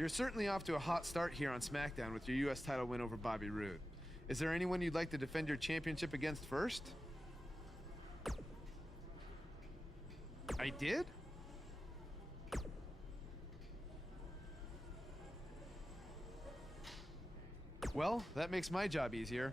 You're certainly off to a hot start here on SmackDown with your U.S. title win over Bobby Roode. Is there anyone you'd like to defend your championship against first? I did? Well, that makes my job easier.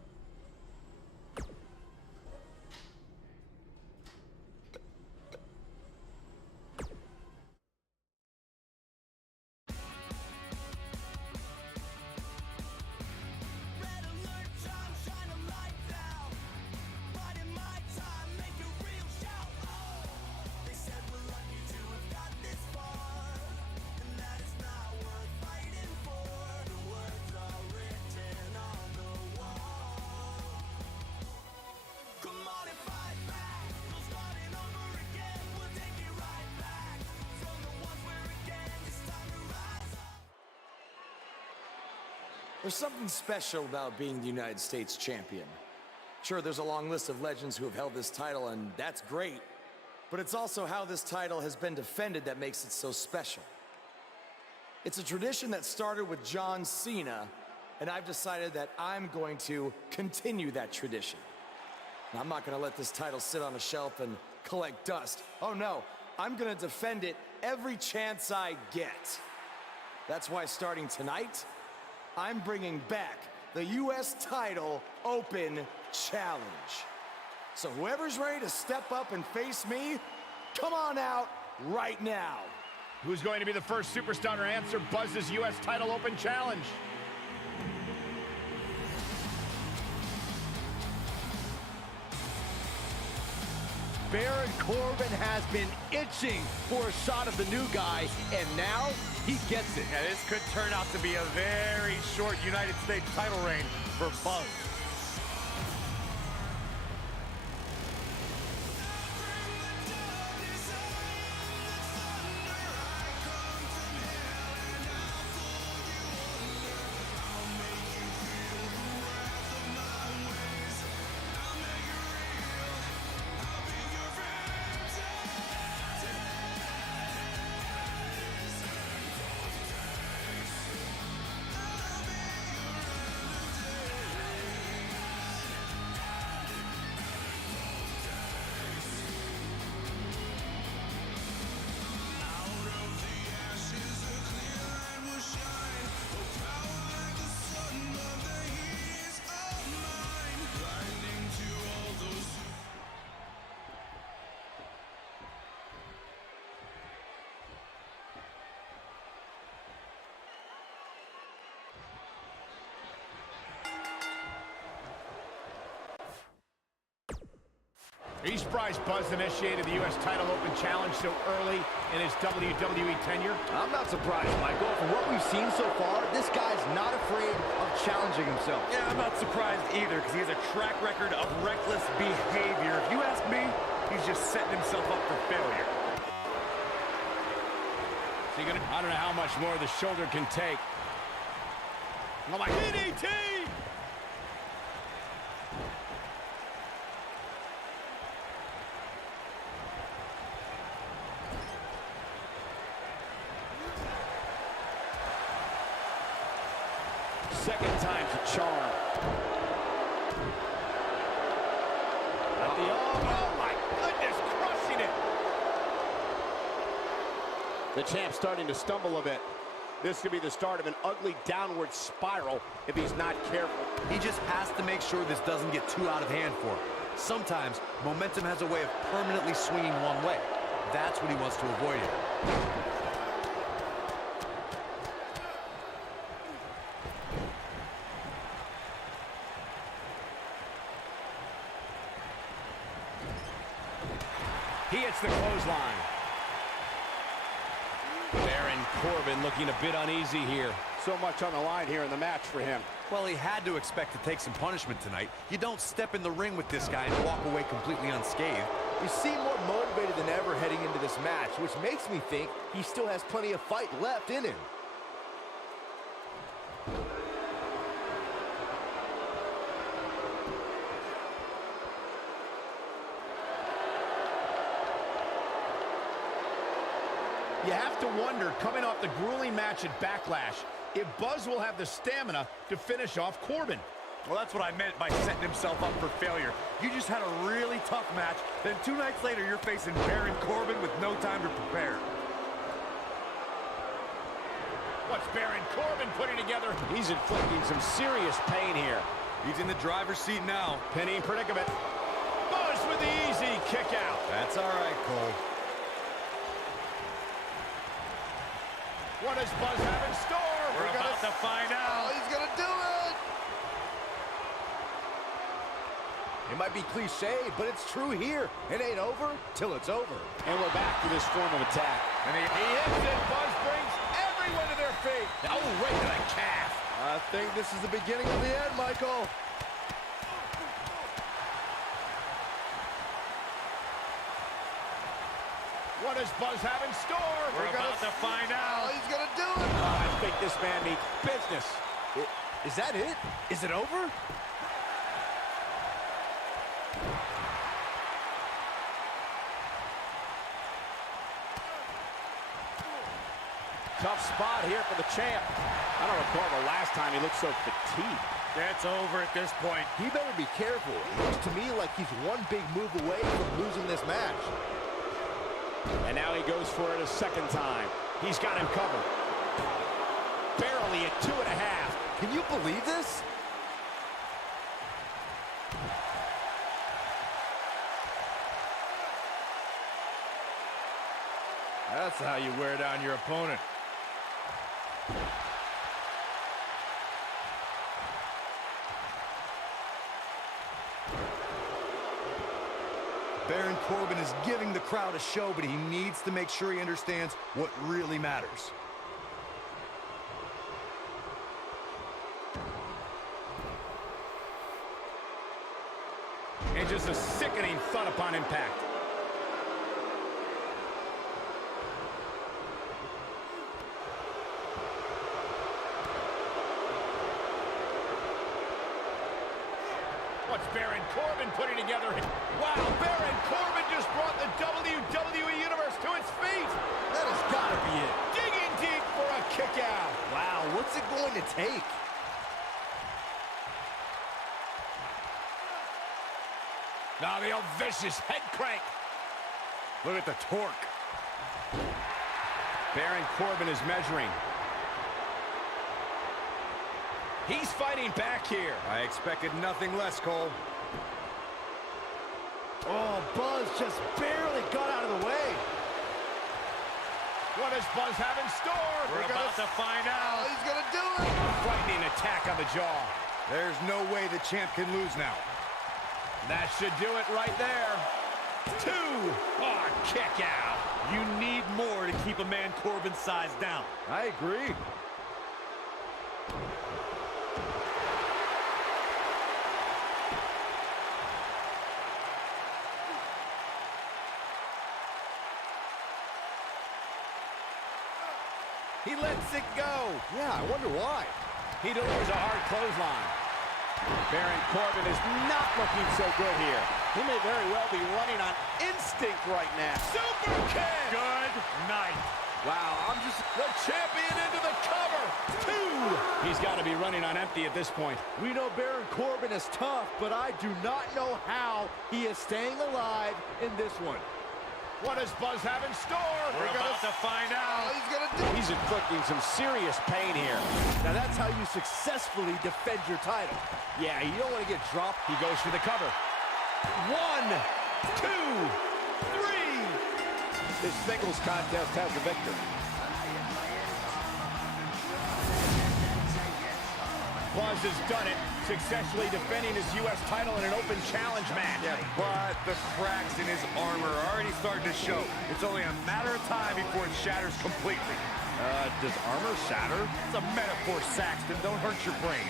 There's something special about being the United States champion. Sure, there's a long list of legends who have held this title, and that's great. But it's also how this title has been defended that makes it so special. It's a tradition that started with John Cena, and I've decided that I'm going to continue that tradition. Now, I'm not going to let this title sit on a shelf and collect dust. Oh no, I'm going to defend it every chance I get. That's why starting tonight, I'm bringing back the U.S. Title Open Challenge. So whoever's ready to step up and face me, come on out right now. Who's going to be the first superstar to answer Buzz's U.S. Title Open Challenge? Baron Corbin has been itching for a shot of the new guy, and now he gets it. Yeah, this could turn out to be a very short United States title reign for Buzz. Are you surprised Buzz initiated the U.S. Title Open Challenge so early in his WWE tenure? I'm not surprised, Michael. From what we've seen so far, this guy's not afraid of challenging himself. Yeah, I'm not surprised either, because he has a track record of reckless behavior. If you ask me, he's just setting himself up for failure. So I don't know how much more the shoulder can take. Oh my DDT! Second time's a charm. Oh my goodness, crushing it. The champ's starting to stumble a bit. This could be the start of an ugly downward spiral if he's not careful. He just has to make sure this doesn't get too out of hand for him. Sometimes, momentum has a way of permanently swinging one way. That's what he wants to avoid here. He hits the clothesline. Baron Corbin looking a bit uneasy here. So much on the line here in the match for him. Well, he had to expect to take some punishment tonight. You don't step in the ring with this guy and walk away completely unscathed. You seem more motivated than ever heading into this match, which makes me think he still has plenty of fight left in him. You have to wonder, coming off the grueling match at Backlash, if Buzz will have the stamina to finish off Corbin. Well, that's what I meant by setting himself up for failure. You just had a really tough match, then 2 nights later you're facing Baron Corbin with no time to prepare. What's Baron Corbin putting together? He's inflicting some serious pain here. He's in the driver's seat now. Penny predicament. Buzz with the easy kick out. That's all right, Cole. What does Buzz have in store? We're about to find out. Oh, he's gonna do it! It might be cliche, but it's true here. It ain't over till it's over. And we're back to this form of attack. And he hits it. Buzz brings everyone to their feet. Oh, right to the calf. I think this is the beginning of the end, Michael. What does Buzz have in store? We're about to find out. Oh, he's gonna do it! I think this man needs business. Is that it? Is it over? Tough spot here for the champ. I don't recall the last time he looked so fatigued. That's over at this point. He better be careful. It looks to me like he's one big move away from losing this match. And now he goes for it a second time. He's got him covered. Barely at 2.5. Can you believe this? That's how you wear down your opponent. Baron Corbin is giving the crowd a show, but he needs to make sure he understands what really matters. And just a sickening thud upon impact. What's Baron Corbin putting together? Wow, Baron Corbin just brought the WWE Universe to its feet. That has got to be it. Digging deep for a kick out. Wow, what's it going to take? Now the old vicious head crank. Look at the torque. Baron Corbin is measuring. He's fighting back here. I expected nothing less, Cole. Oh, Buzz just barely got out of the way. What does Buzz have in store? We're about to find Oh, out. he's gonna do it! Frightening attack on the jaw. There's no way the champ can lose now. That should do it right there. 2. Oh, kick out. You need more to keep a man Corbin's size down. I agree. He lets it go. Yeah, I wonder why. He delivers a hard clothesline. Baron Corbin is not looking so good here. He may very well be running on instinct right now. Super kick. Good night. Wow, I'm just... The champion into the cover. 2. He's got to be running on empty at this point. We know Baron Corbin is tough, but I do not know how he is staying alive in this one. What does Buzz have in store? We're about to find Oh, out. he's gonna do it! He's inflicting some serious pain here. Now that's how you successfully defend your title. Yeah, you don't want to get dropped. He goes for the cover. 1, 2, 3. This singles contest has a victor. Buzz has done it, successfully defending his U.S. title in an open challenge match. Yeah, but the cracks in his armor are already starting to show. It's only a matter of time before it shatters completely. Does armor shatter? It's a metaphor, Saxton. Don't hurt your brain.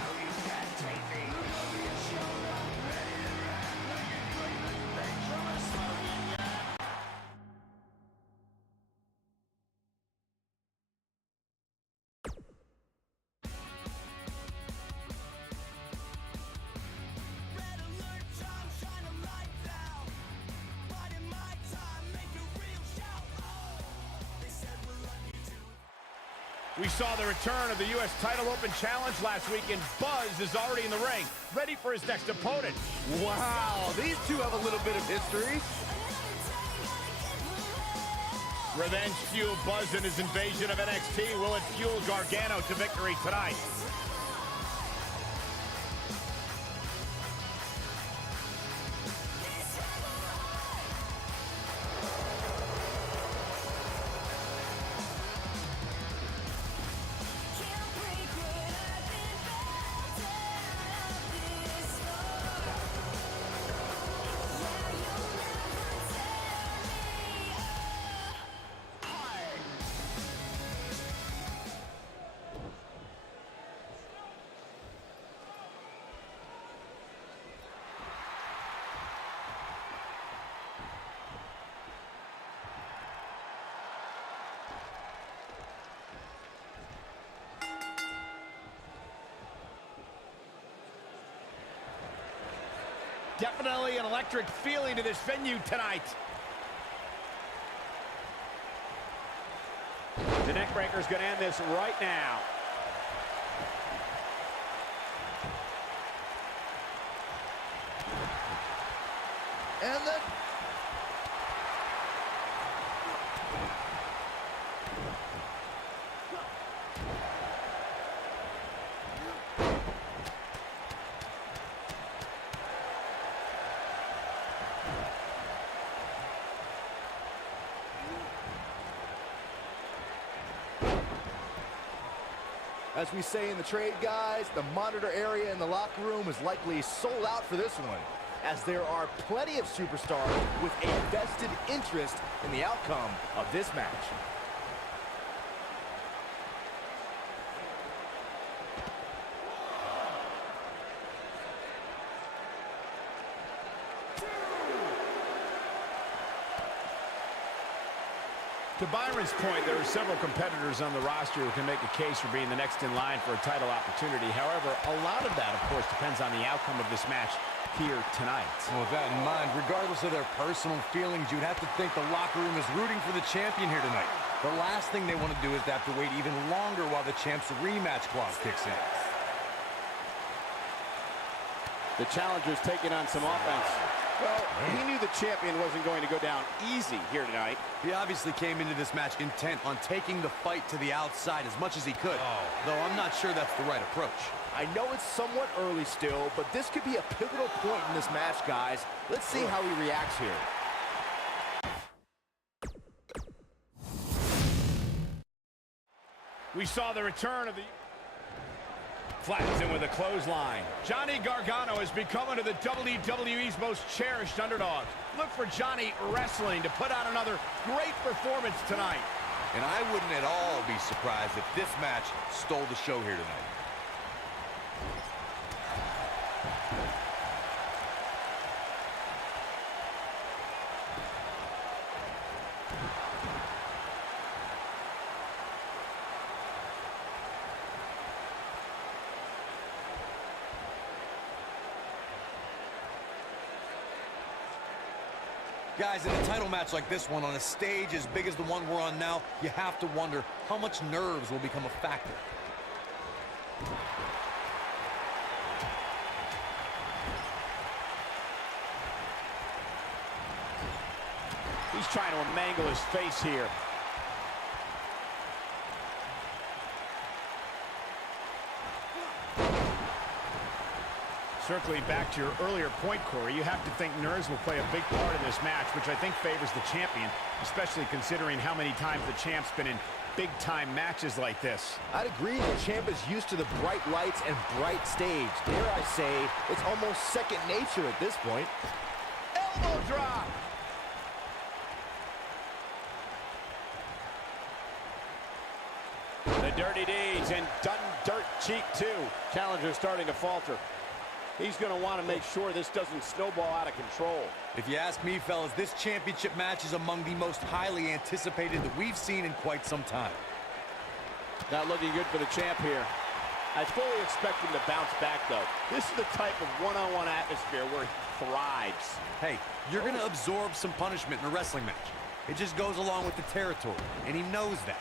We saw the return of the U.S. Title Open Challenge last week, and Buzz is already in the ring, ready for his next opponent. Wow, these two have a little bit of history. Revenge fueled Buzz in his invasion of NXT. Will it fuel Gargano to victory tonight? Definitely an electric feeling to this venue tonight. The neckbreaker is going to end this right now. And then... As we say in the trade, guys, the monitor area in the locker room is likely sold out for this one, as there are plenty of superstars with a vested interest in the outcome of this match. To Byron's point, there are several competitors on the roster who can make a case for being the next in line for a title opportunity. However, a lot of that, of course, depends on the outcome of this match here tonight. Well, with that in mind, regardless of their personal feelings, you'd have to think the locker room is rooting for the champion here tonight. The last thing they want to do is to have to wait even longer while the champ's rematch clause kicks in. The challenger's taking on some offense. Well, he knew the champion wasn't going to go down easy here tonight. He obviously came into this match intent on taking the fight to the outside as much as he could, though I'm not sure that's the right approach. I know it's somewhat early still, but this could be a pivotal point in this match, guys. Let's see how he reacts here. We saw the return of the... Flattens him with a clothesline. Johnny Gargano has become one of the WWE's most cherished underdogs. Look for Johnny Wrestling to put out another great performance tonight. And I wouldn't at all be surprised if this match stole the show here tonight. Guys, in a title match like this one, on a stage as big as the one we're on now, you have to wonder how much nerves will become a factor. He's trying to mangle his face here. Circling back to your earlier point, Corey, you have to think nerves will play a big part in this match, which I think favors the champion, especially considering how many times the champ's been in big-time matches like this. I'd agree the champ is used to the bright lights and bright stage. Dare I say, it's almost second nature at this point. Elbow drop! The dirty deeds and done dirt cheap too. Challenger starting to falter. He's going to want to make sure this doesn't snowball out of control. If you ask me, fellas, this championship match is among the most highly anticipated that we've seen in quite some time. Not looking good for the champ here. I fully expect him to bounce back, though. This is the type of one-on-one atmosphere where he thrives. Hey, you're going to absorb some punishment in a wrestling match. It just goes along with the territory, and he knows that.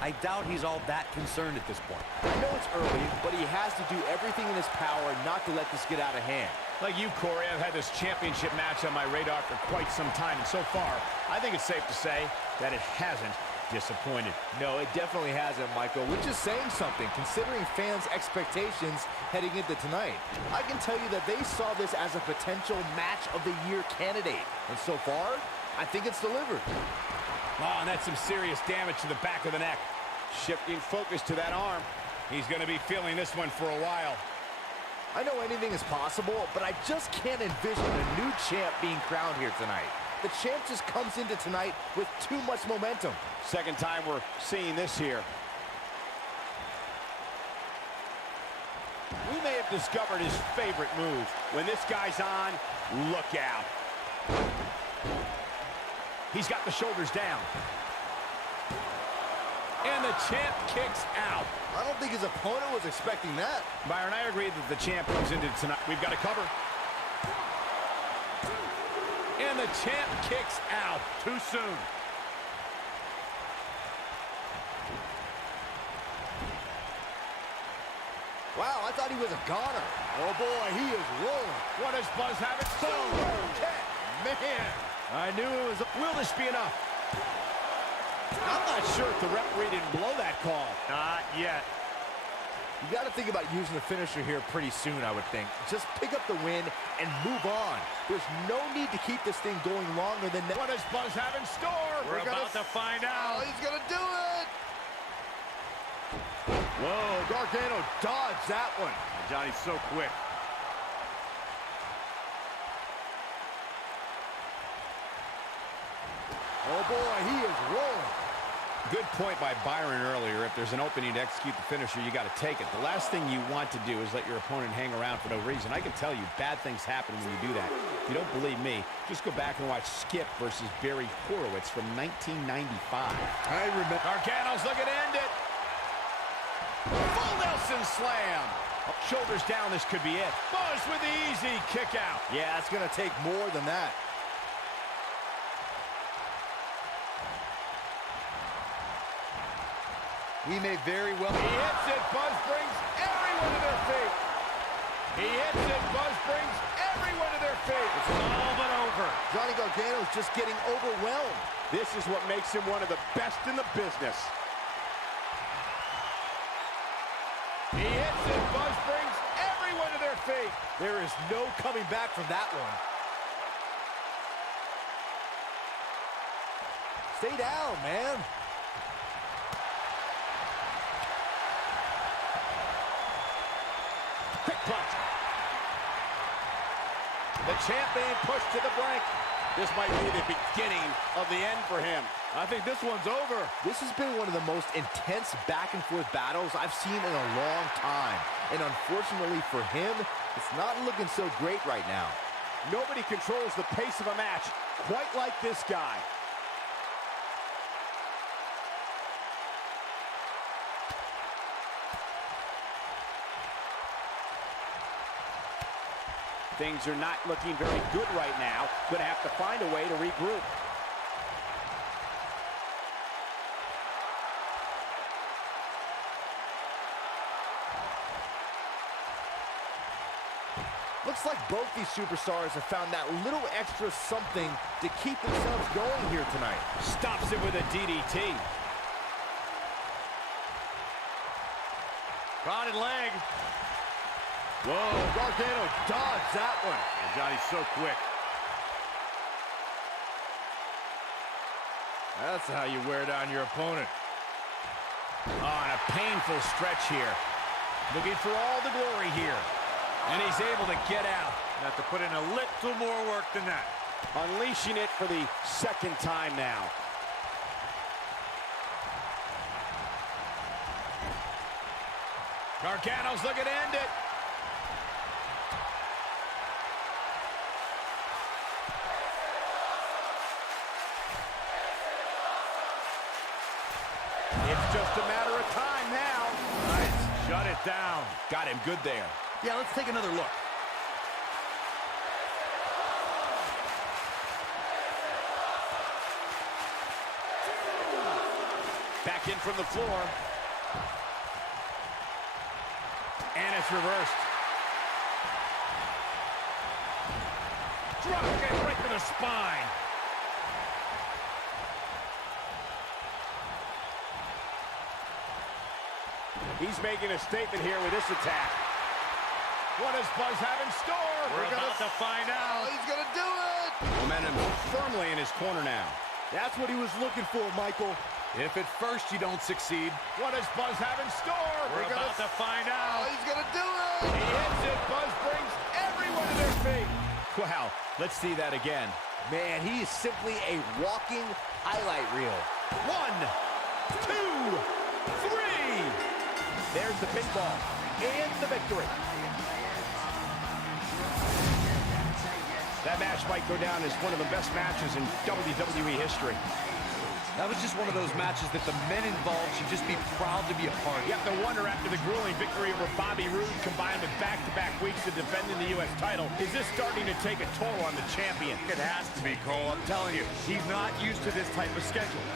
I doubt he's all that concerned at this point. I know it's early, but he has to do everything in his power not to let this get out of hand. Like you, Corey, I've had this championship match on my radar for quite some time, and so far, I think it's safe to say that it hasn't disappointed. No, it definitely hasn't, Michael, which is saying something, considering fans' expectations heading into tonight. I can tell you that they saw this as a potential match of the year candidate, and so far, I think it's delivered. Oh, and that's some serious damage to the back of the neck. Shifting focus to that arm. He's going to be feeling this one for a while. I know anything is possible, but I just can't envision a new champ being crowned here tonight. The champ just comes into tonight with too much momentum. Second time we're seeing this here. We may have discovered his favorite move. When this guy's on, look out. He's got the shoulders down. And the champ kicks out. I don't think his opponent was expecting that. Byron, I agree that the champ comes into tonight. We've got to cover. And the champ kicks out. Too soon. Wow, I thought he was a goner. Oh boy, he is rolling. What does Buzz have it? Man. I knew it was. Will this be enough? I'm not sure if the referee didn't blow that call. Not yet. You got to think about using the finisher here pretty soon, I would think. Just pick up the win and move on. There's no need to keep this thing going longer than that. What does Buzz have in store? We're about to find out. Oh, he's going to do it. Whoa, Gargano dodged that one. Johnny's so quick. Oh boy, he is rolling. Good point by Byron earlier. If there's an opening to execute the finisher, you got to take it. The last thing you want to do is let your opponent hang around for no reason. I can tell you, bad things happen when you do that. If you don't believe me, just go back and watch Skip versus Barry Horowitz from 1995. I remember. Gargano's looking to end it. Full Nelson slam. Shoulders down, this could be it. Buzz with the easy kick out. Yeah, it's going to take more than that. We may very well... He hits it, Buzz brings everyone to their feet. He hits it, Buzz brings everyone to their feet. It's all but over. Johnny Gargano's just getting overwhelmed. This is what makes him one of the best in the business. He hits it, Buzz brings everyone to their feet. There is no coming back from that one. Stay down, man. Quick punch. The champ being pushed to the brink. This might be the beginning of the end for him. I think this one's over. This has been one of the most intense back-and-forth battles I've seen in a long time. And unfortunately for him, it's not looking so great right now. Nobody controls the pace of a match quite like this guy. Things are not looking very good right now. Gonna have to find a way to regroup. Looks like both these superstars have found that little extra something to keep themselves going here tonight. Stops it with a DDT. Prodded leg. Whoa, Gargano dodged that one. And Johnny's so quick. That's how you wear down your opponent. On a painful stretch here. Looking for all the glory here. And he's able to get out. Have to put in a little more work than that. Unleashing it for the second time now. Gargano's looking to end it. It's just a matter of time now. Nice. Shut it down. Got him good there. Yeah, let's take another look. Back in from the floor. And it's reversed. Drop kick right to the spine. He's making a statement here with this attack. What does Buzz have in store? We're about to find out. He's gonna do it! Momentum firmly in his corner now. That's what he was looking for, Michael. If at first you don't succeed, What does Buzz have in store? We're about to find out. He's gonna do it! He hits it. Buzz brings everyone to their feet. Wow, let's see that again. Man, he is simply a walking highlight reel. 1, 2, 3. There's the pinfall and the victory. That match might go down as one of the best matches in WWE history. that was just one of those matches that the men involved should just be proud to be a part of. You have to wonder, after the grueling victory over Bobby Roode combined with back-to-back weeks of defending the U.S. title, is this starting to take a toll on the champion? It has to be, Cole. I'm telling you, he's not used to this type of schedule.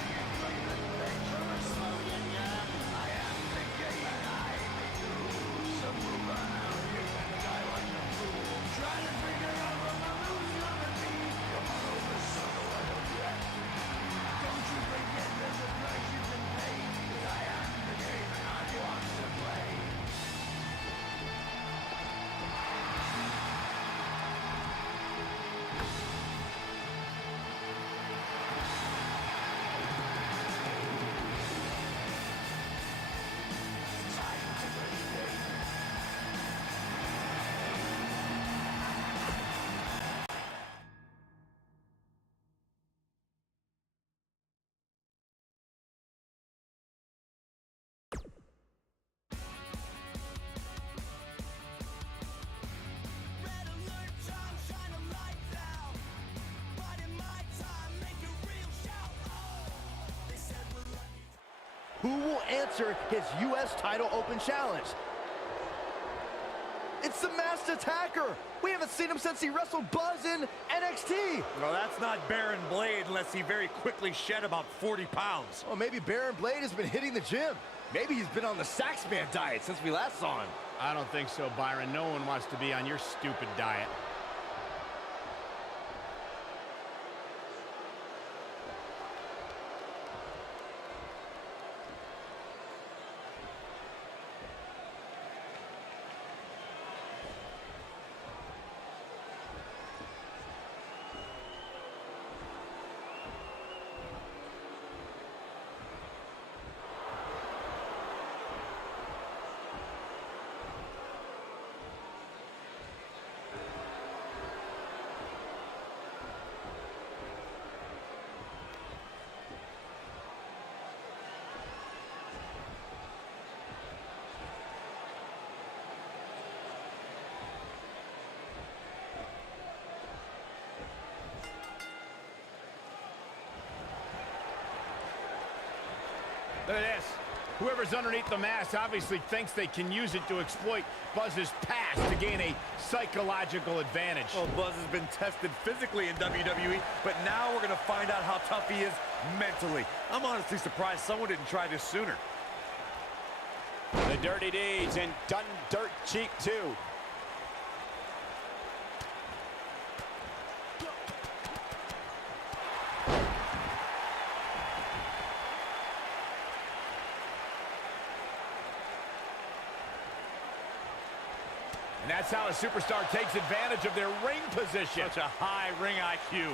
Who will answer his U.S. title open challenge? It's the Masked Attacker. We haven't seen him since he wrestled Buzz in NXT. Well, that's not Baron Blade unless he very quickly shed about 40 pounds. Well, maybe Baron Blade has been hitting the gym. Maybe he's been on the Saxman diet since we last saw him. I don't think so, Byron. No one wants to be on your stupid diet. Look at this. Whoever's underneath the mask obviously thinks they can use it to exploit Buzz's past to gain a psychological advantage. Well, Buzz has been tested physically in WWE, but now we're going to find out how tough he is mentally. I'm honestly surprised someone didn't try this sooner. The Dirty Deeds and Done Dirt Cheek 2. And that's how a superstar takes advantage of their ring position. Such a high ring IQ.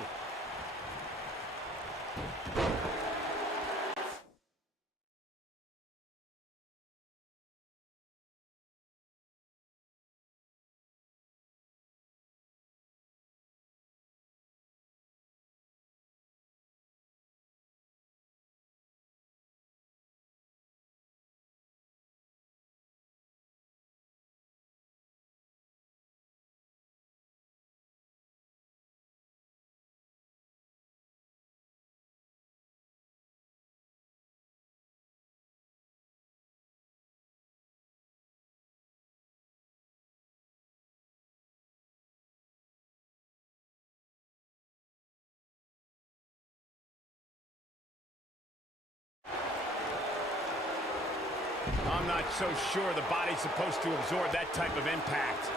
I'm not so sure the body's supposed to absorb that type of impact.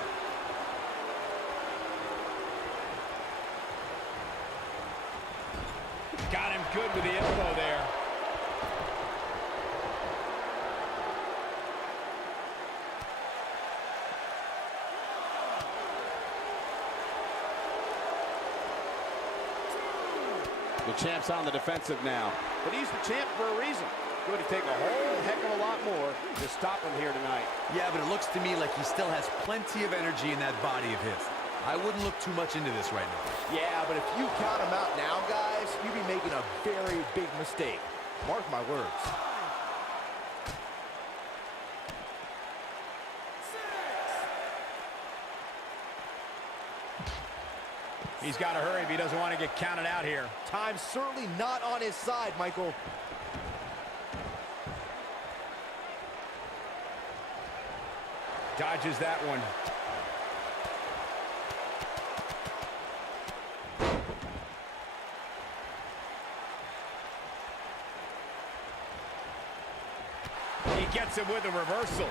Got him good with the elbow there. The champ's on the defensive now, but he's the champ for a reason. Going to take a whole heck of a lot more to stop him here tonight. Yeah, but it looks to me like he still has plenty of energy in that body of his. I wouldn't look too much into this right now. Yeah, but if you count him out now, guys, you'd be making a very big mistake. Mark my words. He's got to hurry if he doesn't want to get counted out here. Time's certainly not on his side, Michael. Dodges that one. He gets it with a reversal.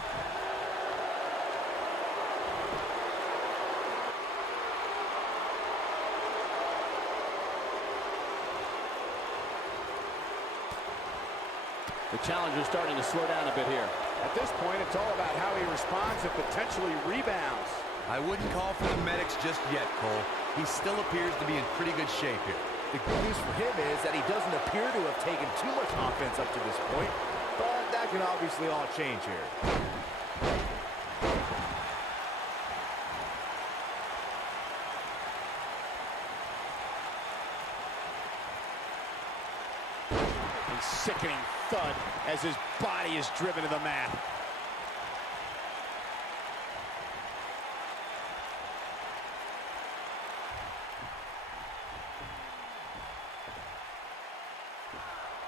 The challenger's starting to slow down a bit here. At this point, it's all about how he responds and potentially rebounds. I wouldn't call for the medics just yet, Cole. He still appears to be in pretty good shape here. The good news for him is that he doesn't appear to have taken too much offense up to this point, but that can obviously all change here. A sickening thud as his body is driven to the mat.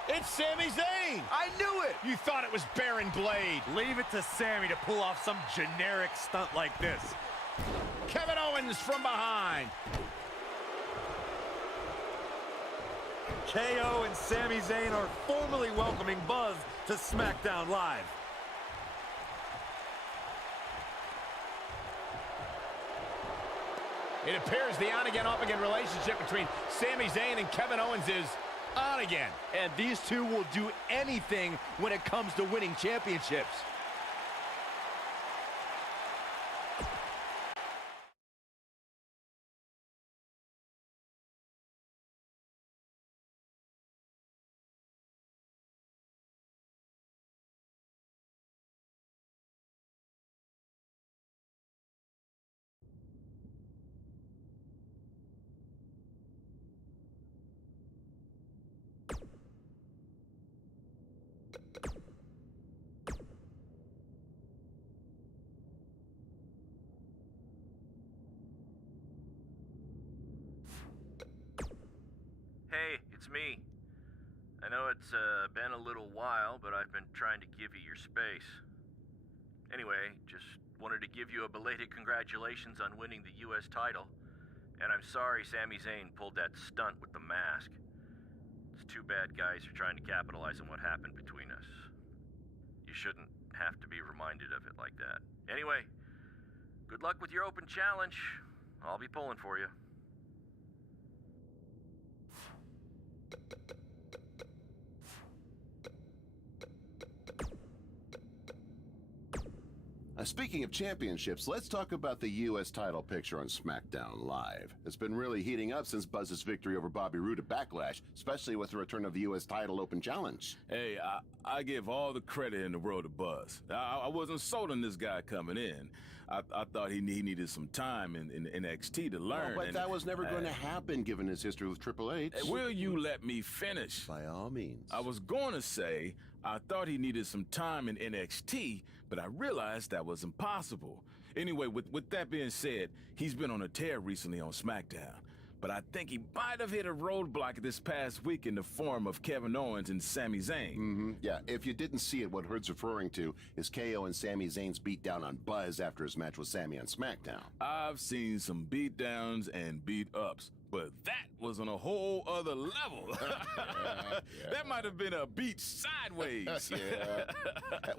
It's Sami Zayn! I knew it! You thought it was Baron Blade. Leave it to Sammy to pull off some generic stunt like this. Kevin Owens from behind. KO and Sami Zayn are formally welcoming Buzz to SmackDown Live. It appears the on-again, off-again relationship between Sami Zayn and Kevin Owens is on again. And these two will do anything when it comes to winning championships. Hey, it's me. I know it's been a little while, but I've been trying to give you your space. Anyway, just wanted to give you a belated congratulations on winning the U.S. title. And I'm sorry Sami Zayn pulled that stunt with the mask. It's too bad guys are trying to capitalize on what happened between us. You shouldn't have to be reminded of it like that. Anyway, good luck with your open challenge. I'll be pulling for you. Speaking of championships, let's talk about the U.S. title picture on SmackDown Live. It's been really heating up since Buzz's victory over Bobby Roode at Backlash, especially with the return of the U.S. title open challenge. Hey, I give all the credit in the world to Buzz. I wasn't sold on this guy coming in. I thought he needed some time in NXT to learn. But that was never going to happen given his history with Triple H. Will you let me finish? By all means. I was going to say I thought he needed some time in NXT, but I realized that was impossible. Anyway, with that being said, he's been on a tear recently on SmackDown. But I think he might have hit a roadblock this past week in the form of Kevin Owens and Sami Zayn. Yeah, if you didn't see it, what Hood's referring to is KO and Sami Zayn's beatdown on Buzz after his match with Sami on SmackDown. I've seen some beatdowns and beat-ups, but that was on a whole other level. That might have been a beat sideways.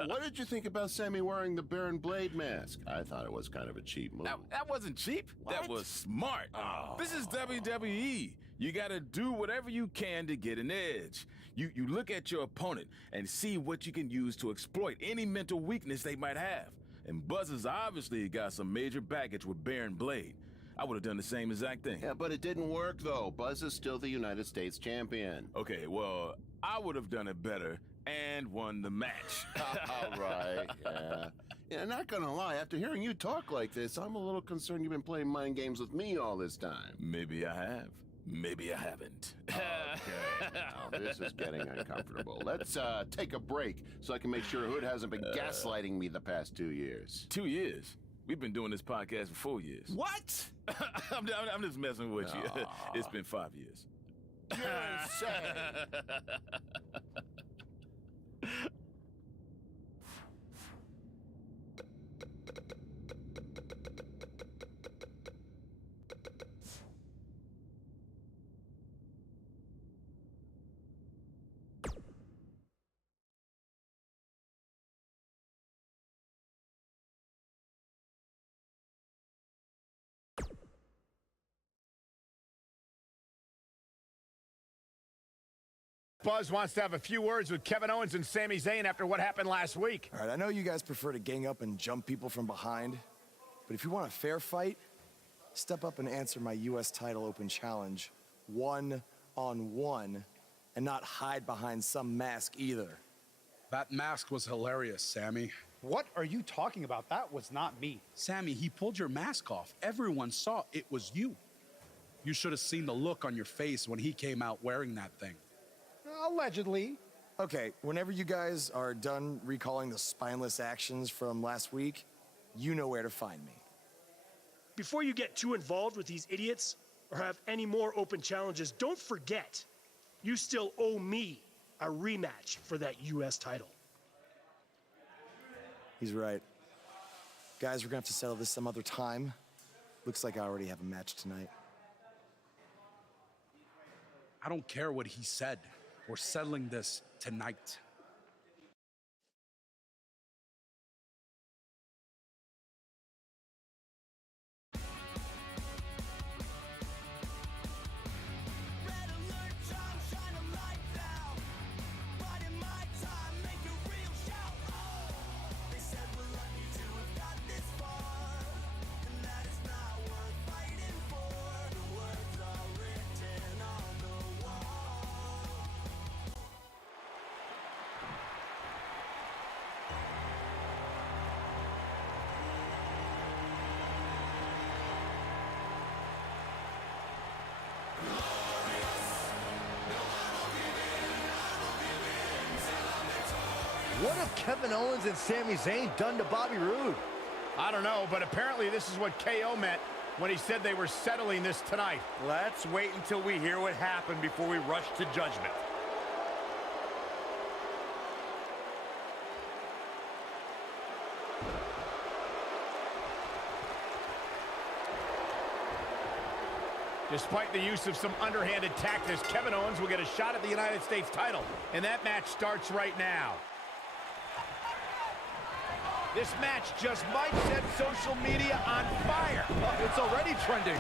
What did you think about Sammy wearing the Baron Blade mask? I thought it was kind of a cheap move. That wasn't cheap. That was smart. This is WWE. You gotta do whatever you can to get an edge. You look at your opponent and see what you can use to exploit any mental weakness they might have. And Buzz has obviously got some major baggage with Baron Blade. I would have done the same exact thing. Yeah, but it didn't work, though. Buzz is still the United States champion. Okay, well, I would have done it better and won the match. All right, yeah. Yeah, not gonna lie, after hearing you talk like this, I'm a little concerned you've been playing mind games with me all this time. Maybe I have. Maybe I haven't. Okay, now this is getting uncomfortable. Let's take a break so I can make sure Hood hasn't been gaslighting me the past 2 years. 2 years? We've been doing this podcast for 4 years. What? I'm just messing with you. It's been 5 years. You're insane. Buzz wants to have a few words with Kevin Owens and Sami Zayn after what happened last week. All right, I know you guys prefer to gang up and jump people from behind, but if you want a fair fight, step up and answer my U.S. title open challenge one-on-one and not hide behind some mask either. That mask was hilarious, Sammy. What are you talking about? That was not me. Sammy, he pulled your mask off. Everyone saw it was you. You should have seen the look on your face when he came out wearing that thing. Allegedly. Okay, whenever you guys are done recalling the spineless actions from last week, you know where to find me. Before you get too involved with these idiots or have any more open challenges, don't forget, you still owe me a rematch for that U.S. title. He's right. Guys, we're gonna have to settle this some other time. Looks like I already have a match tonight. I don't care what he said. We're settling this tonight. What have Kevin Owens and Sami Zayn done to Bobby Roode? I don't know, but apparently this is what KO meant when he said they were settling this tonight. Let's wait until we hear what happened before we rush to judgment. Despite the use of some underhanded tactics, Kevin Owens will get a shot at the United States title, and that match starts right now. This match just might set social media on fire. Oh, it's already trending.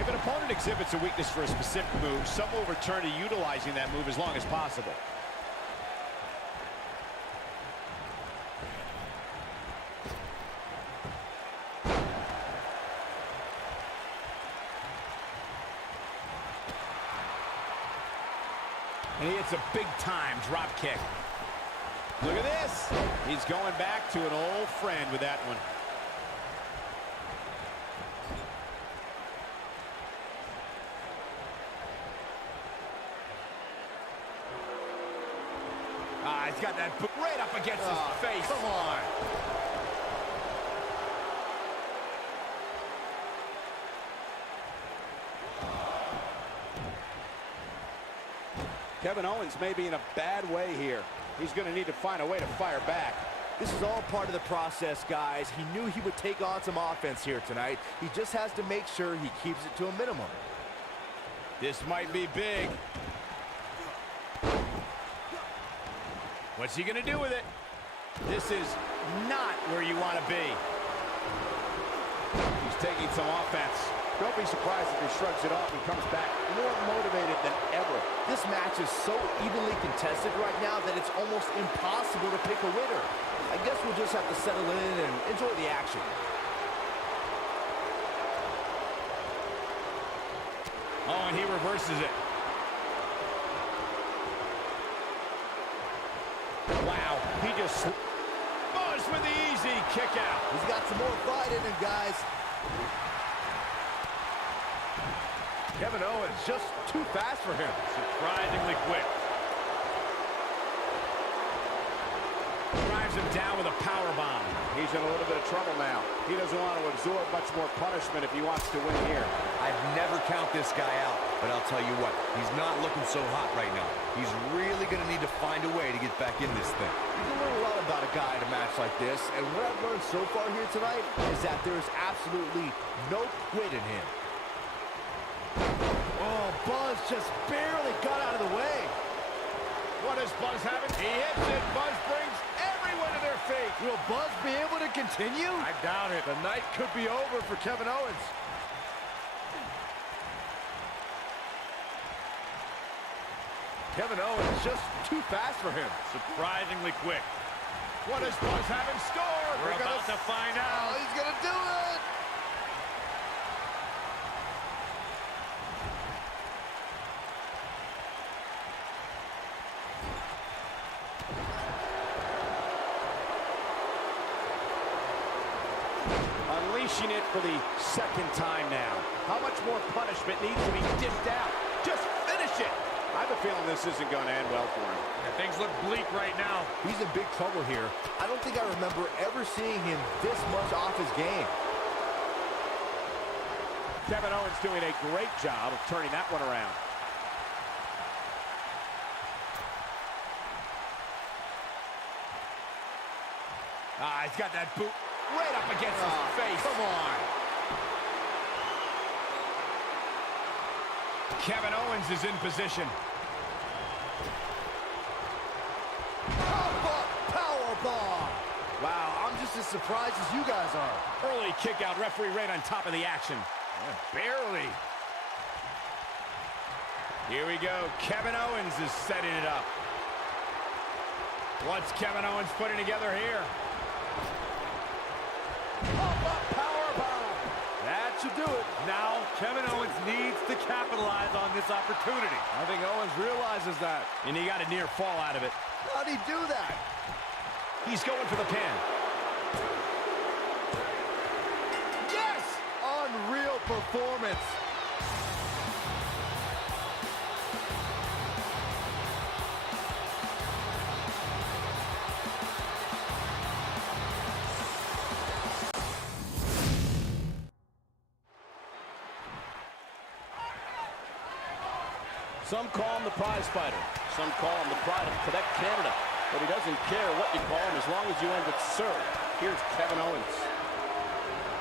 If an opponent exhibits a weakness for a specific move, some will return to utilizing that move as long as possible. And he hits a big-time drop kick. Look at this. He's going back to an old friend with that one. He's got that boot right up against his face. Come on. Kevin Owens may be in a bad way here. He's going to need to find a way to fire back. This is all part of the process, guys. He knew he would take on some offense here tonight. He just has to make sure he keeps it to a minimum. This might be big. What's he going to do with it? This is not where you want to be. He's taking some offense. Don't be surprised if he shrugs it off and comes back more motivated than ever. This match is so evenly contested right now that it's almost impossible to pick a winner. I guess we'll just have to settle in and enjoy the action. Oh, and he reverses it. Wow, he just buzzed with the easy kick out. He's got some more fight in him, guys. Kevin Owens just too fast for him. Surprisingly quick. Drives him down with a power bomb. He's in a little bit of trouble now. He doesn't want to absorb much more punishment if he wants to win here. I'd never count this guy out, but I'll tell you what, he's not looking so hot right now. He's really going to need to find a way to get back in this thing. You can learn a lot about a guy in a match like this, and what I've learned so far here tonight is that there's absolutely no quit in him. Oh, Buzz just barely got out of the way. What does Buzz have? He hits it. Buzz brings everyone to their feet. Will Buzz be able to continue? I doubt it. The night could be over for Kevin Owens. Kevin Owens just too fast for him. Surprisingly quick. What does Buzz have in store? We're about to find out. Oh, he's going to do it. Unleashing it for the second time now. How much more punishment needs to be dished out? Just finish it. I have a feeling this isn't going to end well for him. Yeah, things look bleak right now. He's in big trouble here. I don't think I remember ever seeing him this much off his game. Kevin Owens doing a great job of turning that one around. He's got that boot right up against his face. Come on. Kevin Owens is in position. Powerbomb. Wow, I'm just as surprised as you guys are. Early kick out, referee right on top of the action. Barely. Here we go. Kevin Owens is setting it up. What's Kevin Owens putting together here? Powerbomb. That should do it. Now, Kevin Owens needs to capitalize on this opportunity. I think Owens realizes that. And he got a near fall out of it. How'd he do that? He's going for the pin. Yes! Unreal performance. Some call him the prize fighter. Some call him the pride of Quebec, Canada. But he doesn't care what you call him as long as you end with sir. Here's Kevin Owens.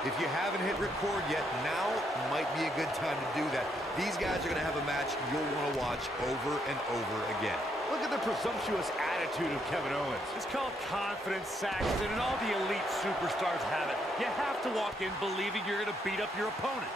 If you haven't hit record yet, now might be a good time to do that. These guys are going to have a match you'll want to watch over and over again. Look at the presumptuous attitude of Kevin Owens. It's called confidence, Saxton, and all the elite superstars have it. You have to walk in believing you're going to beat up your opponent.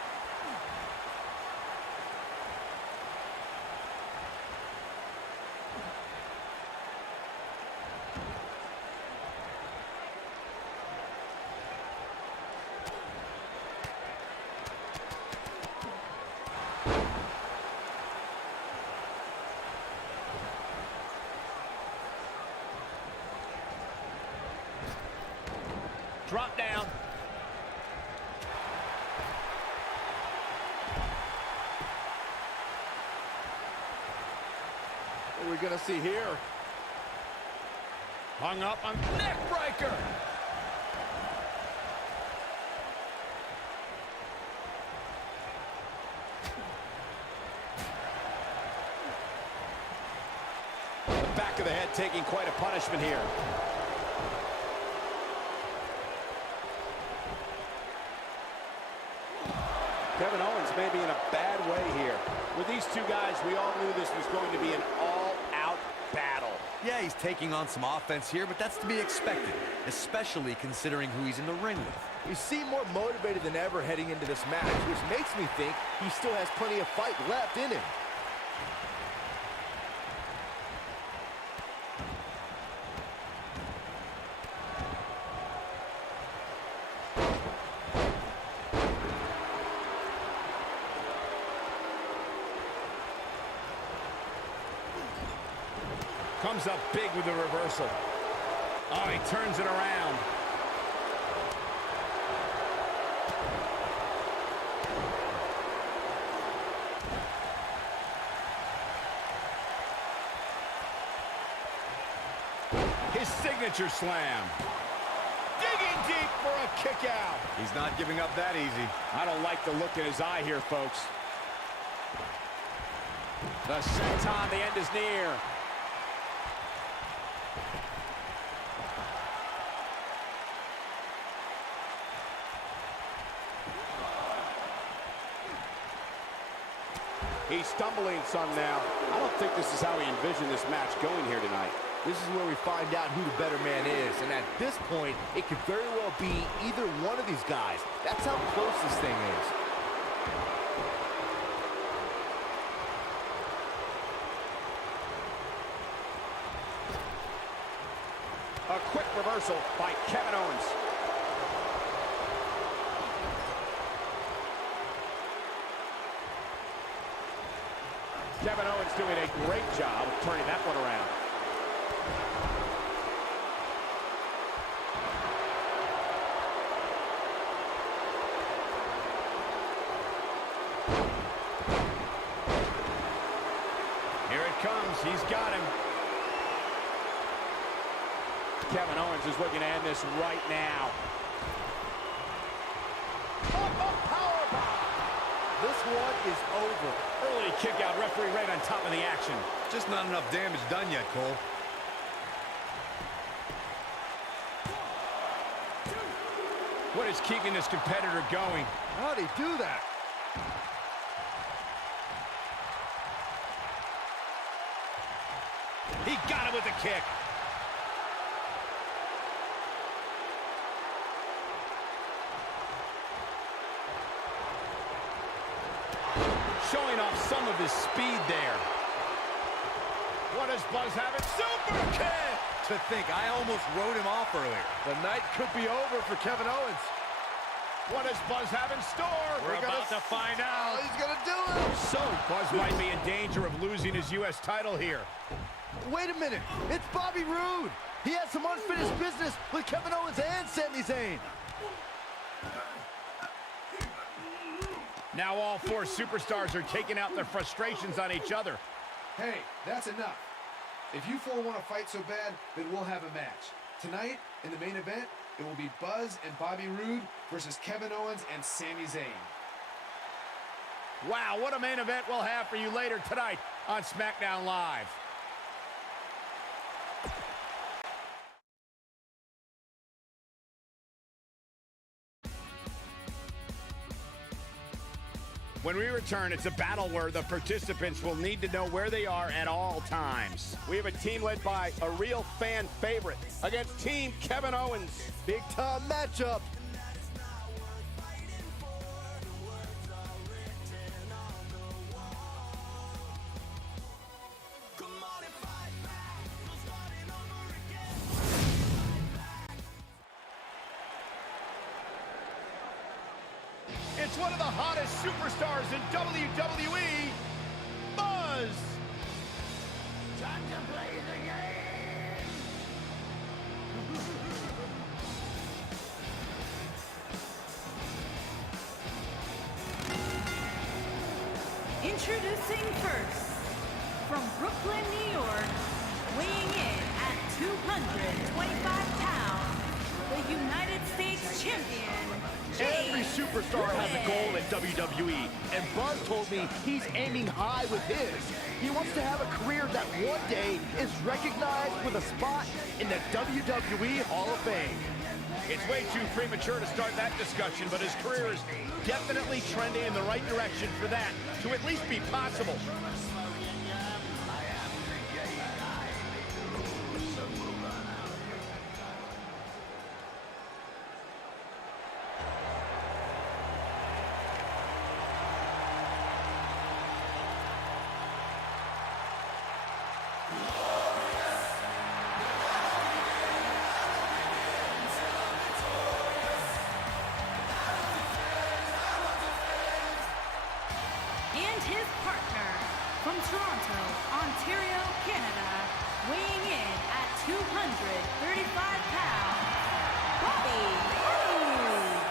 we going to see here? Hung up on neck breaker. The back of the head taking quite a punishment here. Kevin Owens may be in a bad way here. With these two guys, we all knew this was going to be an all-out battle. Yeah, he's taking on some offense here, but that's to be expected, especially considering who he's in the ring with. He seemed more motivated than ever heading into this match, which makes me think he still has plenty of fight left in him. Comes up big with the reversal. Oh, he turns it around. His signature slam. Digging deep for a kick out. He's not giving up that easy. I don't like the look in his eye here, folks. The senton, the end is near. He's stumbling some now. I don't think this is how he envisioned this match going here tonight. This is where we find out who the better man is, and at this point, it could very well be either one of these guys. That's how close this thing is. A quick reversal by Kevin Owens. Kevin Owens doing a great job of turning that one around. Here it comes. He's got him. Kevin Owens is looking to end this right now. This one is over. Early kick out, referee right on top of the action. Just not enough damage done yet, Cole. What is keeping this competitor going? How'd he do that? He got it with the kick. Showing off some of his speed there. What does Buzz have? It super kick! To think, I almost wrote him off earlier. The night could be over for Kevin Owens. What does Buzz have in store? We're about to find out. Oh, he's gonna do it! So, Buzz might be in danger of losing his U.S. title here. Wait a minute, it's Bobby Roode. He has some unfinished business with Kevin Owens and Sami Zayn. Now all four superstars are taking out their frustrations on each other. Hey, that's enough. If you four want to fight so bad, then we'll have a match. Tonight, in the main event, it will be Buzz and Bobby Roode versus Kevin Owens and Sami Zayn. Wow, what a main event we'll have for you later tonight on SmackDown Live. When we return, it's a battle where the participants will need to know where they are at all times. We have a team led by a real fan favorite against Team Kevin Owens. Big time matchup. It's one of the hottest superstars in WWE, Buzz. Time to play the game. Introducing first, from Brooklyn, New York, weighing in at 225 pounds, the United States champion, Every superstar has a goal at WWE, and Buzz told me he's aiming high with his. He wants to have a career that one day is recognized with a spot in the WWE Hall of Fame. It's way too premature to start that discussion, but his career is definitely trending in the right direction for that to at least be possible. and his partner from Toronto, Ontario, Canada, weighing in at 235 pounds, Bobby Roode.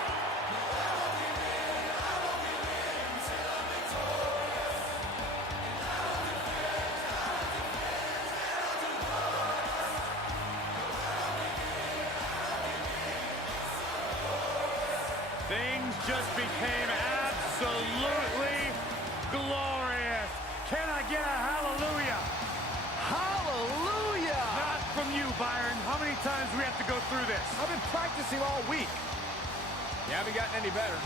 Things just became absolutely glorious. Can I get a hallelujah? Hallelujah! Not from you, Byron. How many times do we have to go through this? I've been practicing all week. You haven't gotten any better.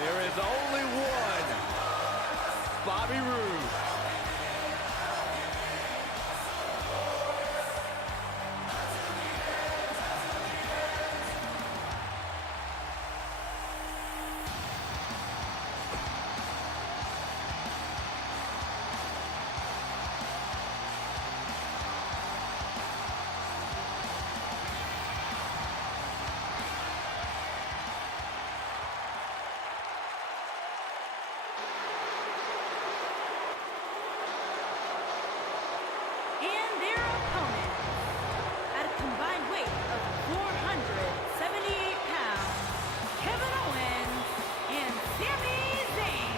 There is only one Bobby Roode. And their opponent, at a combined weight of 478 pounds, Kevin Owens and Sami Zayn.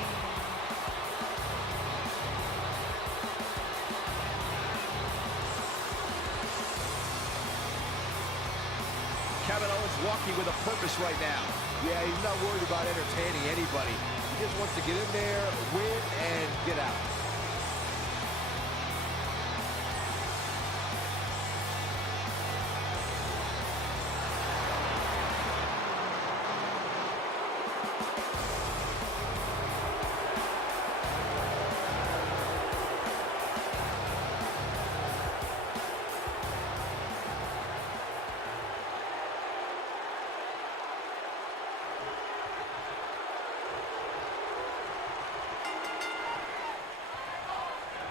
Kevin Owens walking with a purpose right now. Yeah, he's not worried about entertaining anybody. He just wants to get in there, win, and get out.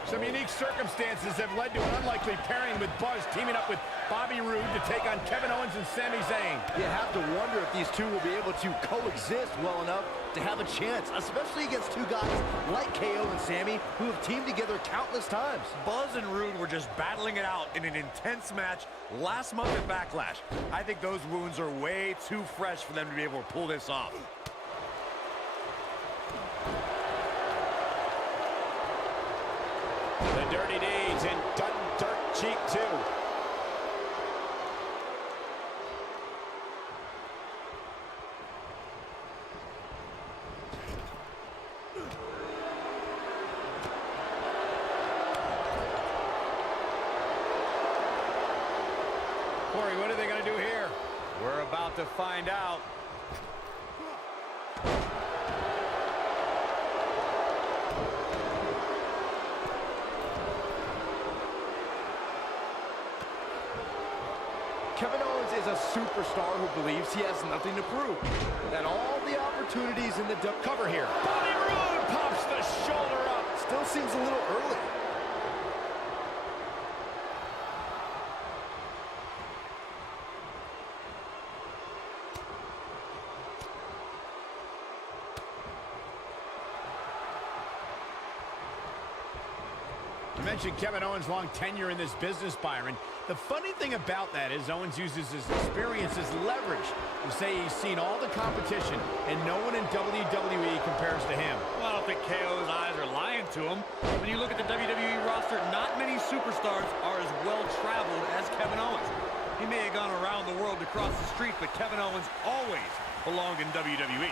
Some unique circumstances have led to an unlikely pairing with Buzz teaming up with Bobby Roode to take on Kevin Owens and Sami Zayn. You have to wonder if these two will be able to coexist well enough to have a chance, especially against two guys like KO and Sami who have teamed together countless times. Buzz and Roode were just battling it out in an intense match last month at Backlash. I think those wounds are way too fresh for them to be able to pull this off. The Dirty Deeds and done dirt cheap too. Corey, what are they going to do here? We're about to find out. Kevin Owens is a superstar who believes he has nothing to prove. And all the opportunities in the cover here. Bobby Roode pops the shoulder up. Still seems a little early. mentioned Kevin Owens' long tenure in this business, Byron. The funny thing about that is Owens uses his experience as leverage to say he's seen all the competition, and no one in WWE compares to him. Well, I don't think KO's eyes are lying to him. When you look at the WWE roster, not many superstars are as well-traveled as Kevin Owens. He may have gone around the world to cross the street, but Kevin Owens always belonged in WWE.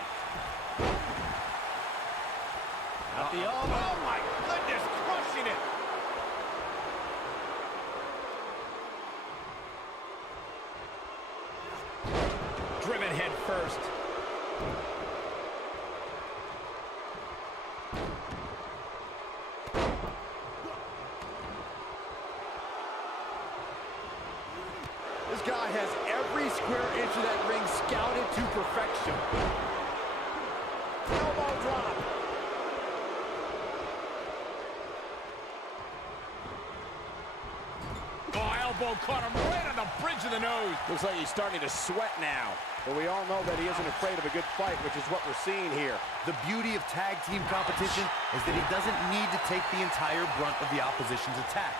At the elbow. Oh, my goodness, crushing it. Driven head first. This guy has every square inch of that ring scouted to perfection. Elbow drop. Oh, elbow caught him right on the bridge of the nose. Looks like he's starting to sweat now. But we all know that he isn't afraid of a good fight, which is what we're seeing here. The beauty of tag team competition is that he doesn't need to take the entire brunt of the opposition's attack.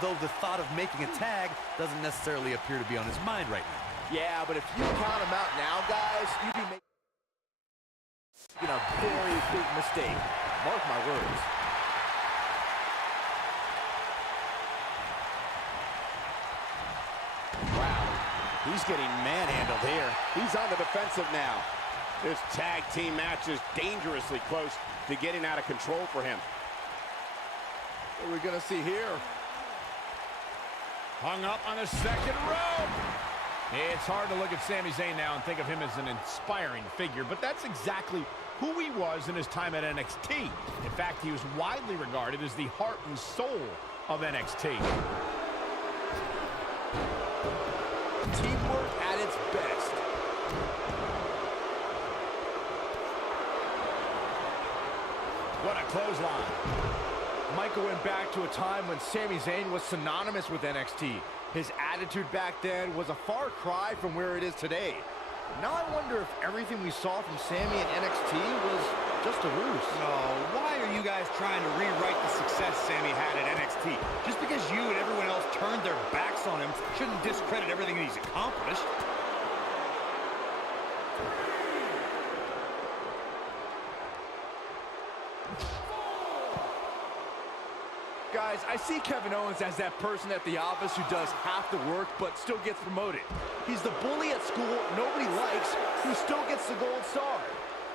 Though the thought of making a tag doesn't necessarily appear to be on his mind right now. Yeah, but if you count him out now, guys, you'd be making a very big mistake. Mark my words. Wow, he's getting manhandled here. He's on the defensive now. This tag team match is dangerously close to getting out of control for him. What are we gonna see here? Hung up on the second rope. It's hard to look at Sami Zayn now and think of him as an inspiring figure, but that's exactly who he was in his time at NXT. In fact, he was widely regarded as the heart and soul of NXT. Teamwork at its best. What a clothesline. Michael went back to a time when Sami Zayn was synonymous with NXT. His attitude back then was a far cry from where it is today. Now I wonder if everything we saw from Sami in NXT was just a ruse. No, why are you guys trying to rewrite the success Sami had at NXT? Just because you and everyone else turned their backs on him shouldn't discredit everything he's accomplished. Guys, I see Kevin Owens as that person at the office who does half the work but still gets promoted. He's the bully at school nobody likes who still gets the gold star.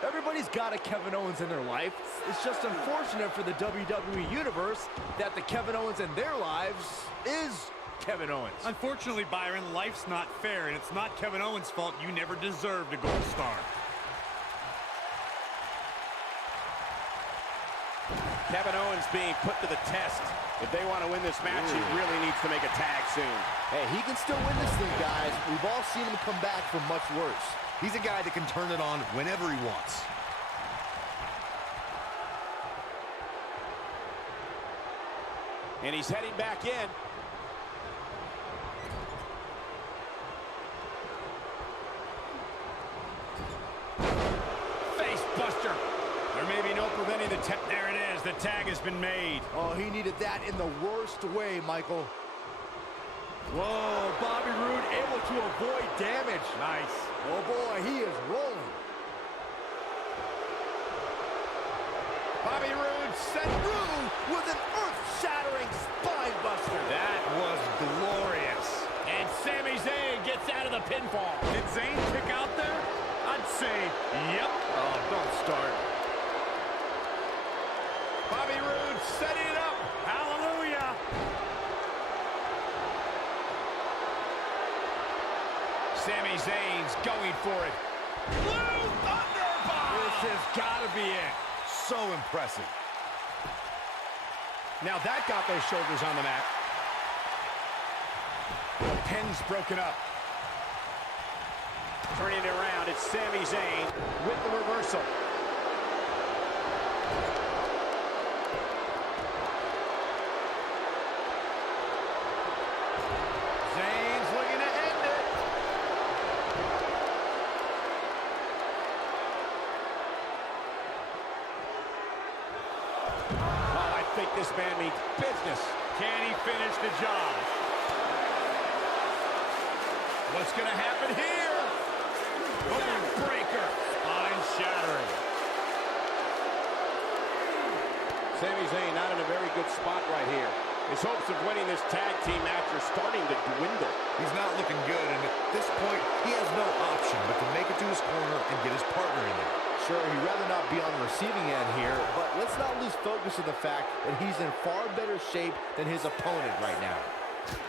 Everybody's got a Kevin Owens in their life. It's just unfortunate for the WWE Universe that the Kevin Owens in their lives is Kevin Owens. Unfortunately, Byron, life's not fair, and it's not Kevin Owens' fault you never deserved a gold star. Kevin Owens being put to the test. If they want to win this match, he really needs to make a tag soon. Hey, he can still win this thing, guys. We've all seen him come back from much worse. He's a guy that can turn it on whenever he wants. And he's heading back in. Face buster. There may be no preventing the tag. There it is. The tag has been made. Oh, he needed that in the worst way, Michael. Whoa, Bobby Roode able to avoid damage. Nice. Oh boy, he is rolling. Bobby Roode sent Roode with an earth-shattering spine buster. That was glorious. And Sami Zayn gets out of the pinfall. Did Zayn kick out there? I'd say, yep. Oh, don't start. Bobby Roode setting it up. Hallelujah. Sami Zayn's going for it. Blue Thunderbomb! This has got to be it. So impressive. Now that got those shoulders on the mat. The pin's broken up. Turning it around, it's Sami Zayn with the reversal. Zayn's looking to end it. Oh, I think this man means business. Can he finish the job? What's going to happen here? Backbreaker. Spine-shattering. Sami Zayn not in a very good spot right here. His hopes of winning this tag team match are starting to dwindle. He's not looking good, and at this point, he has no option but to make it to his corner and get his partner in there. Sure, he'd rather not be on the receiving end here, but let's not lose focus of the fact that he's in far better shape than his opponent right now.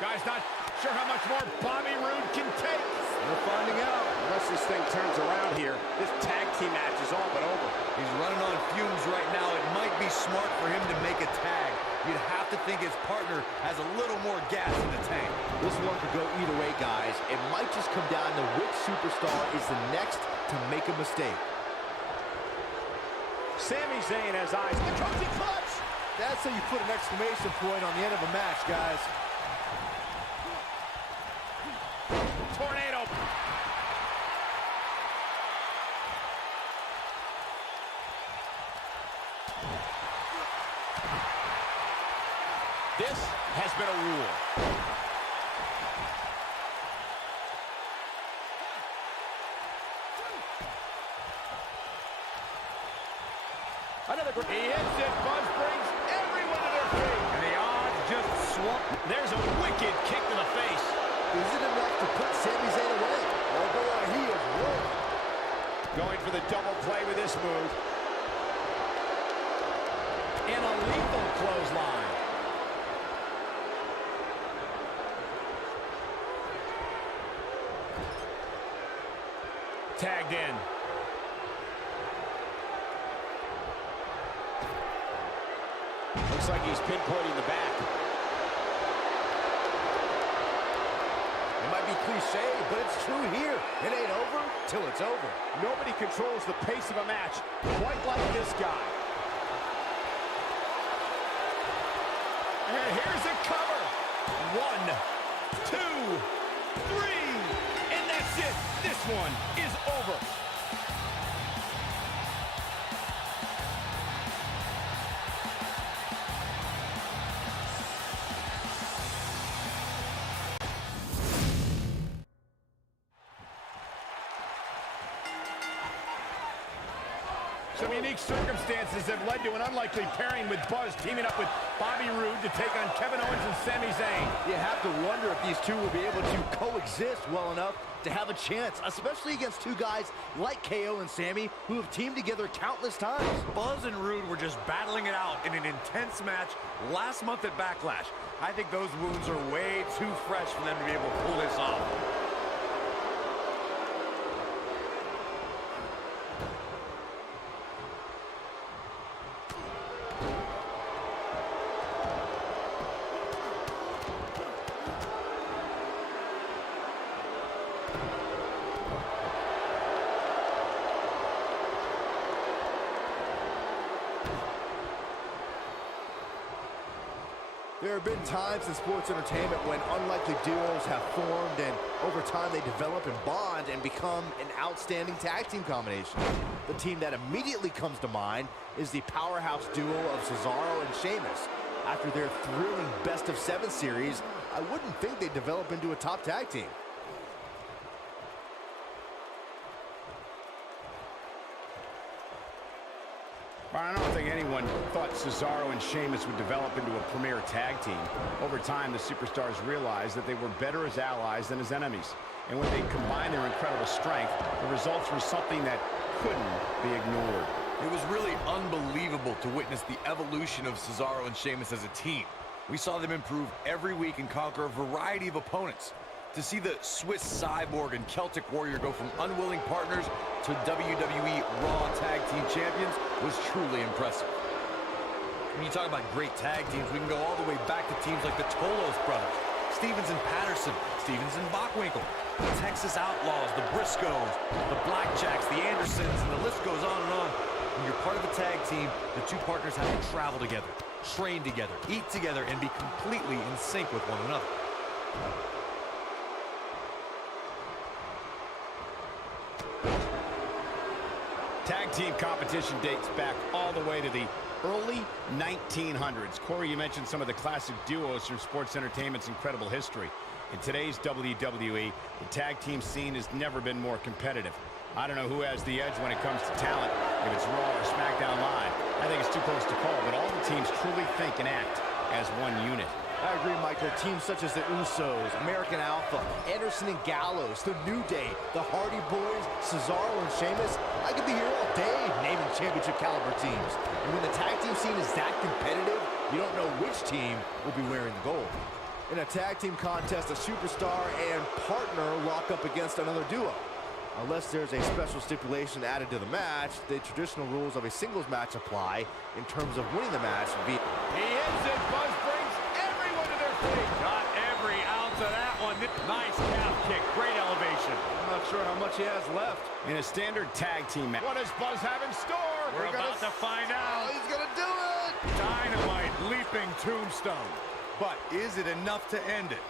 Guys, not sure how much more Bobby Roode can take. We're finding out. Unless this thing turns around here, this tag team match is all but over. He's running on fumes right now. It might be smart for him to make a tag. You'd have to think his partner has a little more gas in the tank. This one could go either way, guys. It might just come down to which superstar is the next to make a mistake. Sami Zayn has eyes. The coaching clutch! That's how you put an exclamation point on the end of a match, guys. Tornado. This has been a rule. Another great. He hits it. Buzz brings everyone to their feet. And the odds just swamp. There's a wicked kick to the face. Is it enough to put Sami Zayn away? Oh boy, he is rolling. Going for the double play with this move. And a lethal clothesline. Tagged in. Looks like he's pinpointing the back. It might be cliche, but it's true here. It ain't over till it's over. Nobody controls the pace of a match quite like this guy. And here's a cover. 1, 2, 3. And that's it. This one is over. Some unique circumstances have led to an unlikely pairing with Buzz teaming up with Bobby Roode to take on Kevin Owens and Sami Zayn. You have to wonder if these two will be able to coexist well enough to have a chance, especially against two guys like KO and Sami who have teamed together countless times. Buzz and Roode were just battling it out in an intense match last month at Backlash. I think those wounds are way too fresh for them to be able to pull this off. There have been times in sports entertainment when unlikely duos have formed and over time they develop and bond and become an outstanding tag team combination. The team that immediately comes to mind is the powerhouse duo of Cesaro and Sheamus. After their thrilling best-of-7 series, I wouldn't think they'd develop into a top tag team. I don't think anyone thought Cesaro and Sheamus would develop into a premier tag team. Over time, the superstars realized that they were better as allies than as enemies. And when they combined their incredible strength, the results were something that couldn't be ignored. It was really unbelievable to witness the evolution of Cesaro and Sheamus as a team. We saw them improve every week and conquer a variety of opponents. To see the Swiss Cyborg and Celtic Warrior go from unwilling partners to WWE Raw Tag Team Champions was truly impressive. When you talk about great tag teams, we can go all the way back to teams like the Tolos brothers, Stevens and Patterson, Stevens and Bockwinkel, the Texas Outlaws, the Briscoes, the Blackjacks, the Andersons, and the list goes on and on. When you're part of a tag team, the two partners have to travel together, train together, eat together, and be completely in sync with one another. Tag team competition dates back all the way to the early 1900s. Corey, you mentioned some of the classic duos from sports entertainment's incredible history. In today's WWE, the tag team scene has never been more competitive. I don't know who has the edge when it comes to talent, if it's Raw or SmackDown Live. I think it's too close to call, but all the teams truly think and act as one unit. I agree, Michael. Teams such as the Usos, American Alpha, Anderson and Gallows, The New Day, the Hardy Boys, Cesaro and Sheamus. I could be here all day naming championship caliber teams. And when the tag team scene is that competitive, you don't know which team will be wearing the gold. In a tag team contest, a superstar and partner lock up against another duo. Unless there's a special stipulation added to the match, the traditional rules of a singles match apply in terms of winning the match via... He hits it. Buzz brings everyone to their feet. Got every ounce of that one. Nice calf kick. Great elevation. I'm not sure how much he has left. In a standard tag team match. What does Buzz have in store? We're about to find out. Oh, he's gonna do it! Dynamite leaping tombstone. But is it enough to end it?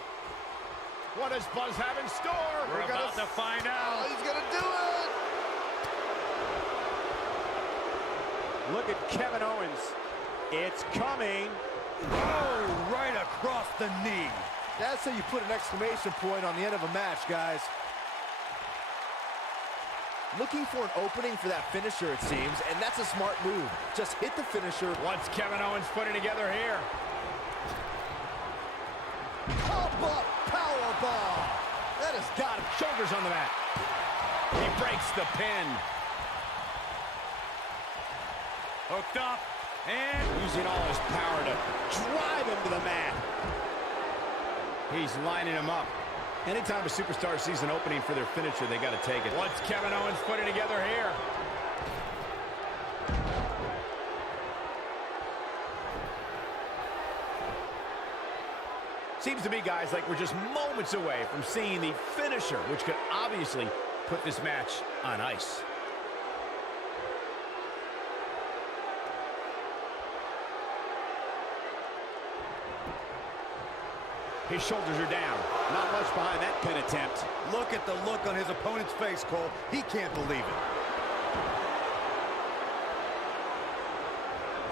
What does Buzz have in store? We're about to find out. Oh, he's gonna do it! Look at Kevin Owens. It's coming. Oh, right across the knee. That's how you put an exclamation point on the end of a match, guys. Looking for an opening for that finisher, it seems, and that's a smart move. Just hit the finisher. What's Kevin Owens putting together here? Pop up powerbomb. That has got him. Shoulders on the mat. He breaks the pin. Hooked up and Using all his power to drive him to the mat. He's lining him up. Anytime a superstar sees an opening for their finisher, they got to take it. what's Kevin Owens putting together here? Seems to me, guys, like we're just moments away from seeing the finisher, which could obviously put this match on ice. His shoulders are down. Not much behind that pin attempt. Look at the look on his opponent's face, Cole. He can't believe it.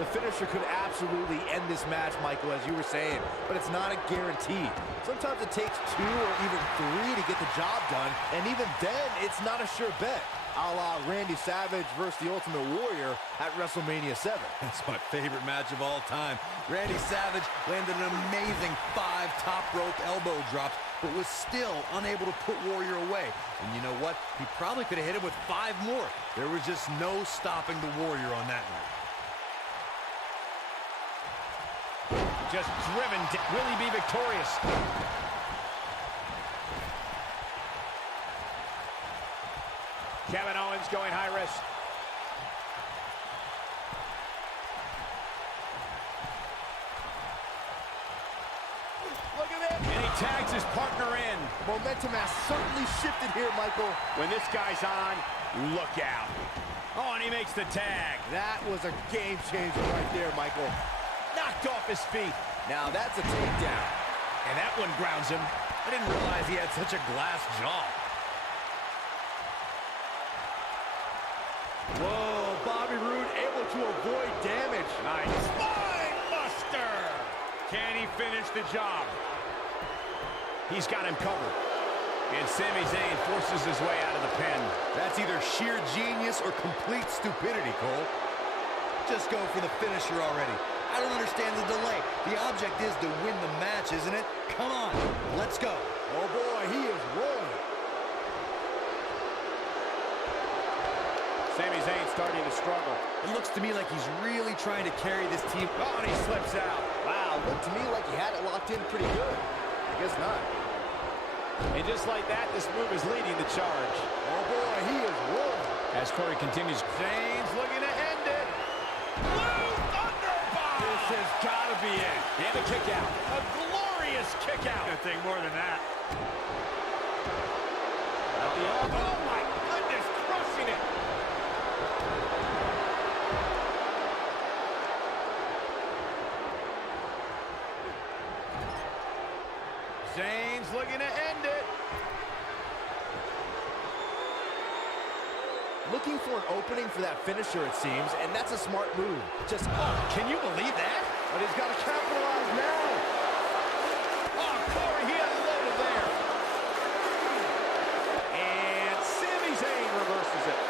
The finisher could absolutely end this match, Michael, as you were saying, but it's not a guarantee. Sometimes it takes 2 or even 3 to get the job done, and even then, it's not a sure bet. A la Randy Savage versus the Ultimate Warrior at WrestleMania 7. That's my favorite match of all time. Randy Savage landed an amazing 5 top rope elbow drops, but was still unable to put Warrior away. And you know what? He probably could have hit him with 5 more. There was just no stopping the Warrior on that night. Just driven. Will he be victorious? Kevin Owens going high risk. Look at it! And he tags his partner in. Momentum has certainly shifted here, Michael. When this guy's on, look out. Oh, and he makes the tag. That was a game changer right there, Michael. Knocked off his feet. Now that's a takedown. And that one grounds him. I didn't realize he had such a glass jaw. Whoa, Bobby Roode able to avoid damage. Nice. Spine buster. Can he finish the job? He's got him covered. And Sami Zayn forces his way out of the pin. That's either sheer genius or complete stupidity, Cole. Just go for the finisher already. I don't understand the delay. The object is to win the match, isn't it? Come on, let's go. Oh boy, he is rolling. Sami Zayn starting to struggle. It looks to me like he's really trying to carry this team. Oh, and he slips out. Wow, looked to me like he had it locked in pretty good. I guess not. And just like that, this move is leading the charge. Oh boy, he is rolling. As Corey continues, Zayn's looking to end it. Blue Thunderbomb. this has got to be it. And a kick out. A glorious kick out. Good thing more than that. Oh my goodness, crushing it. Zayn's looking to end it. Looking for an opening for that finisher, it seems, and that's a smart move. Just, Can you believe that? but he's got to capitalize now. Oh, Corey, he unloaded there. And Sami Zayn reverses it.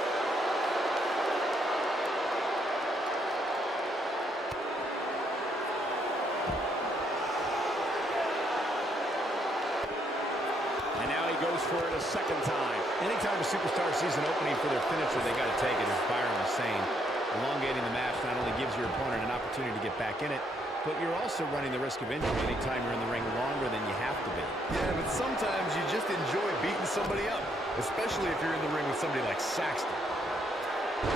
And now he goes for it a second time. Anytime a superstar sees an opening for their finisher, they got to take it, as Byron was saying. Elongating the match not only gives your opponent an opportunity to get back in it, but you're also running the risk of injury anytime you're in the ring longer than you have to be. Yeah, but sometimes you just enjoy beating somebody up, especially if you're in the ring with somebody like Saxton.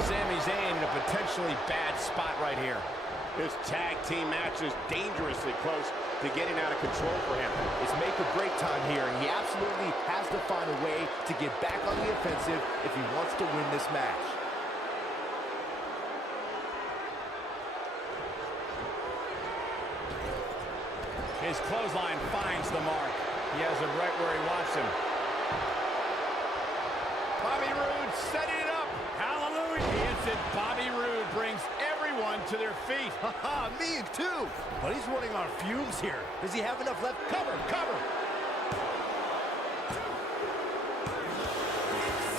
Sami Zayn in a potentially bad spot right here. This tag team match is dangerously close to getting out of control for him. It's make or break time here, and he absolutely has to find a way to get back on the offensive if he wants to win this match. His clothesline finds the mark. He has him right where he wants him. Bobby Roode setting it up. Hallelujah. He hits it. Bobby Roode brings everyone to their feet. Haha, me too. But he's running on fumes here. Does he have enough left? Cover, cover.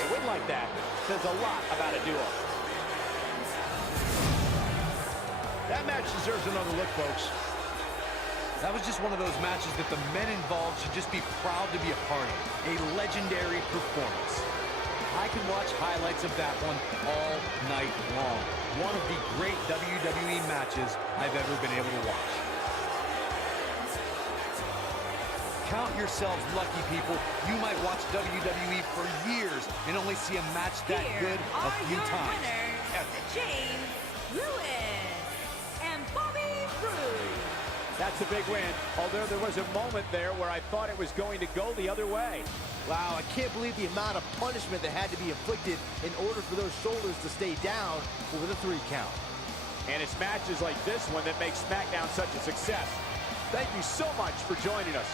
A win like that says a lot about a duo. That match deserves another look, folks. That was just one of those matches that the men involved should just be proud to be a part of. A legendary performance. I can watch highlights of that one all night long. One of the great WWE matches I've ever been able to watch. Count yourselves lucky, people. You might watch WWE for years and only see a match that good a few times. James Lewis and Bobby Roode. That's a big win, although there was a moment there where I thought it was going to go the other way. Wow, I can't believe the amount of punishment that had to be inflicted in order for those shoulders to stay down for the 3 count. And it's matches like this one that make SmackDown such a success. Thank you so much for joining us.